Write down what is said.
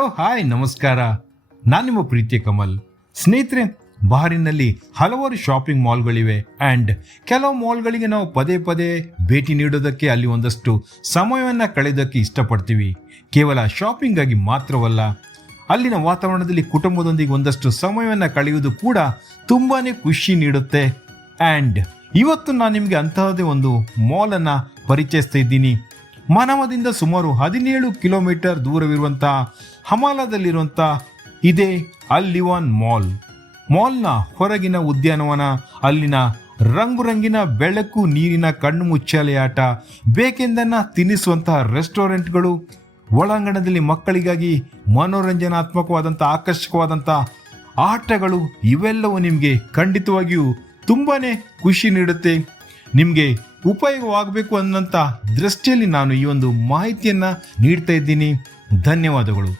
Hello hi ನಮಸ್ಕಾರ. ನಾನು ನಿಮ್ಮ ಪ್ರೀತಿಯ ಕಮಲ್. ಸ್ನೇಹಿತರೆ, ಬಹರಿನ್ನಲ್ಲಿ ಹಲವಾರು ಶಾಪಿಂಗ್ ಮಾಲ್ಗಳಿವೆ ಆ್ಯಂಡ್ ಕೆಲವು ಮಾಲ್ಗಳಿಗೆ ನಾವು ಪದೇ ಪದೇ ಭೇಟಿ ನೀಡೋದಕ್ಕೆ, ಅಲ್ಲಿ ಒಂದಷ್ಟು ಸಮಯವನ್ನು ಕಳೆಯೋದಕ್ಕೆ ಇಷ್ಟಪಡ್ತೀವಿ. ಕೇವಲ ಶಾಪಿಂಗ್ ಆಗಿ ಮಾತ್ರವಲ್ಲ, ಅಲ್ಲಿನ ವಾತಾವರಣದಲ್ಲಿ ಕುಟುಂಬದೊಂದಿಗೆ ಒಂದಷ್ಟು ಸಮಯವನ್ನು ಕಳೆಯುವುದು ಕೂಡ ತುಂಬಾ ಖುಷಿ ನೀಡುತ್ತೆ. ಆ್ಯಂಡ್ ಇವತ್ತು ನಾನು ನಿಮಗೆ ಅಂತಹದೇ ಒಂದು ಮಾಲನ್ನು ಪರಿಚಯಿಸ್ತಾ ಇದ್ದೀನಿ. ಮನಮದಿಂದ ಸುಮಾರು 17 ಕಿಲೋಮೀಟರ್ ದೂರವಿರುವಂಥ ಹಮಾಲಾದಲ್ಲಿರುವಂಥ ಇದೇ ಅಲ್ ಲಿವಾನ್ ಮಾಲ್ನ ಹೊರಗಿನ ಉದ್ಯಾನವನ, ಅಲ್ಲಿನ ರಂಗುರಂಗಿನ ಬೆಳಕು, ನೀರಿನ ಕಣ್ಣು ಮುಚ್ಚಾಲೆಯಾಟ, ಬೇಕೆಂದನ್ನ ತಿನ್ನಿಸುವಂತಹ ರೆಸ್ಟೋರೆಂಟ್ಗಳು, ಒಳಾಂಗಣದಲ್ಲಿ ಮಕ್ಕಳಿಗಾಗಿ ಮನೋರಂಜನಾತ್ಮಕವಾದಂಥ ಆಕರ್ಷಕವಾದಂಥ ಆಟಗಳು, ಇವೆಲ್ಲವೂ ನಿಮಗೆ ಖಂಡಿತವಾಗಿಯೂ ತುಂಬಾ ಖುಷಿ ನೀಡುತ್ತೆ. ನಿಮಗೆ ಉಪಯೋಗವಾಗಬೇಕು ಅನ್ನೋಂಥ ದೃಷ್ಟಿಯಲ್ಲಿ ನಾನು ಈ ಒಂದು ಮಾಹಿತಿಯನ್ನು ನೀಡ್ತಾ ಇದ್ದೀನಿ. ಧನ್ಯವಾದಗಳು.